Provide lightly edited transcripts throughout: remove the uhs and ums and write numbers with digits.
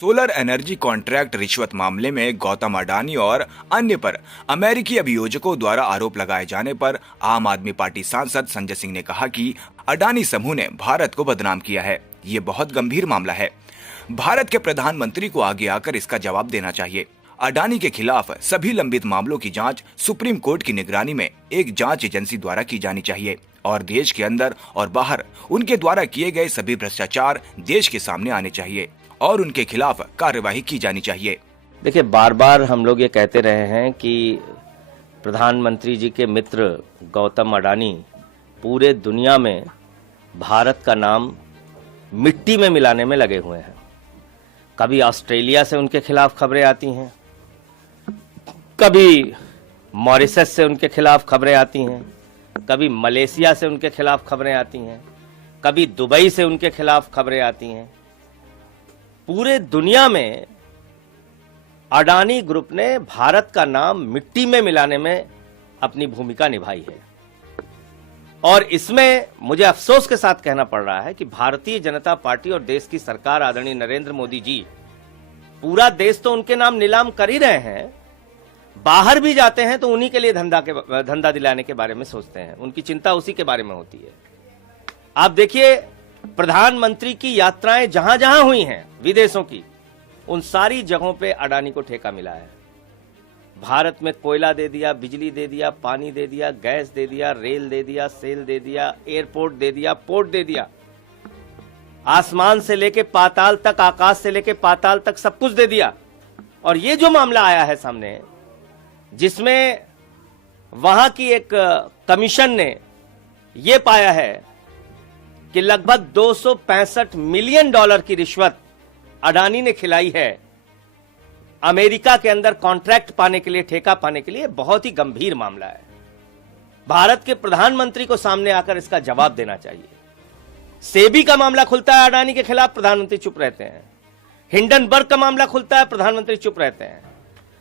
Solar energy contract रिश्वत मामले में गौतम अडानी और अन्य पर अमेरिकी अभियोजकों द्वारा आरोप लगाए जाने पर आम आदमी पार्टी सांसद संजय सिंह ने कहा कि अडानी समूह ने भारत को बदनाम किया है। ये बहुत गंभीर मामला है। भारत के प्रधानमंत्री को आगे आकर इसका जवाब देना चाहिए। अडानी के खिलाफ सभी लंबित मामलों की जांच सुप्रीम कोर्ट की निगरानी में एक जांच एजेंसी द्वारा की जानी चाहिए और देश के अंदर और बाहर उनके द्वारा किए गए सभी भ्रष्टाचार देश के सामने आने चाहिए और उनके खिलाफ कार्यवाही की जानी चाहिए। देखिए, बार बार हम लोग ये कहते रहे हैं कि प्रधानमंत्री जी के मित्र गौतम अडानी पूरे दुनिया में भारत का नाम मिट्टी में मिलाने में लगे हुए हैं। कभी ऑस्ट्रेलिया से उनके खिलाफ खबरें आती हैं, कभी मॉरिशस से उनके खिलाफ खबरें आती हैं, कभी मलेशिया से उनके खिलाफ खबरें आती हैं, कभी दुबई से उनके खिलाफ खबरें आती हैं। पूरे दुनिया में अडानी ग्रुप ने भारत का नाम मिट्टी में मिलाने में अपनी भूमिका निभाई है और इसमें मुझे अफसोस के साथ कहना पड़ रहा है कि भारतीय जनता पार्टी और देश की सरकार आदरणीय नरेंद्र मोदी जी, पूरा देश तो उनके नाम नीलाम कर ही रहे हैं, बाहर भी जाते हैं तो उन्हीं के लिए धंधा दिलाने के बारे में सोचते हैं। उनकी चिंता उसी के बारे में होती है। आप देखिए, प्रधानमंत्री की यात्राएं जहां जहां हुई हैं विदेशों की, उन सारी जगहों पे अडानी को ठेका मिला है। भारत में कोयला दे दिया, बिजली दे दिया, पानी दे दिया, गैस दे दिया, रेल दे दिया, सेल दे दिया, एयरपोर्ट दे दिया, पोर्ट दे दिया, आसमान से लेके पाताल तक, आकाश से लेके पाताल तक सब कुछ दे दिया। और ये जो मामला आया है सामने, जिसमें वहां की एक कमीशन ने यह पाया है कि लगभग 265 मिलियन डॉलर की रिश्वत अडानी ने खिलाई है अमेरिका के अंदर कॉन्ट्रैक्ट पाने के लिए, ठेका पाने के लिए, बहुत ही गंभीर मामला है। भारत के प्रधानमंत्री को सामने आकर इसका जवाब देना चाहिए। सेबी का मामला खुलता है अडानी के खिलाफ, प्रधानमंत्री चुप रहते हैं। हिंडनबर्ग का मामला खुलता है, प्रधानमंत्री चुप रहते हैं।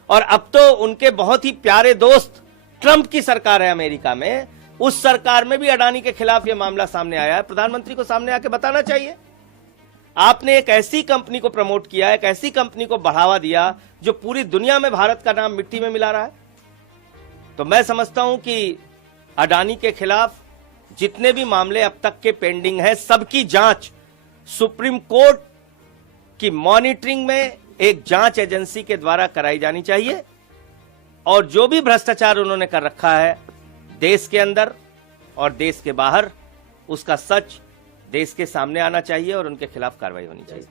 और अब तो उनके बहुत ही प्यारे दोस्त ट्रंप की सरकार है अमेरिका में, उस सरकार में भी अडानी के खिलाफ यह मामला सामने आया है। प्रधानमंत्री को सामने आके बताना चाहिए। आपने एक ऐसी कंपनी को प्रमोट किया, एक ऐसी कंपनी को बढ़ावा दिया जो पूरी दुनिया में भारत का नाम मिट्टी में मिला रहा है। तो मैं समझता हूं कि अडानी के खिलाफ जितने भी मामले अब तक के पेंडिंग हैं, सबकी जांच सुप्रीम कोर्ट की मॉनिटरिंग में एक जांच एजेंसी के द्वारा कराई जानी चाहिए और जो भी भ्रष्टाचार उन्होंने कर रखा है देश के अंदर और देश के बाहर, उसका सच देश के सामने आना चाहिए और उनके खिलाफ कार्रवाई होनी चाहिए।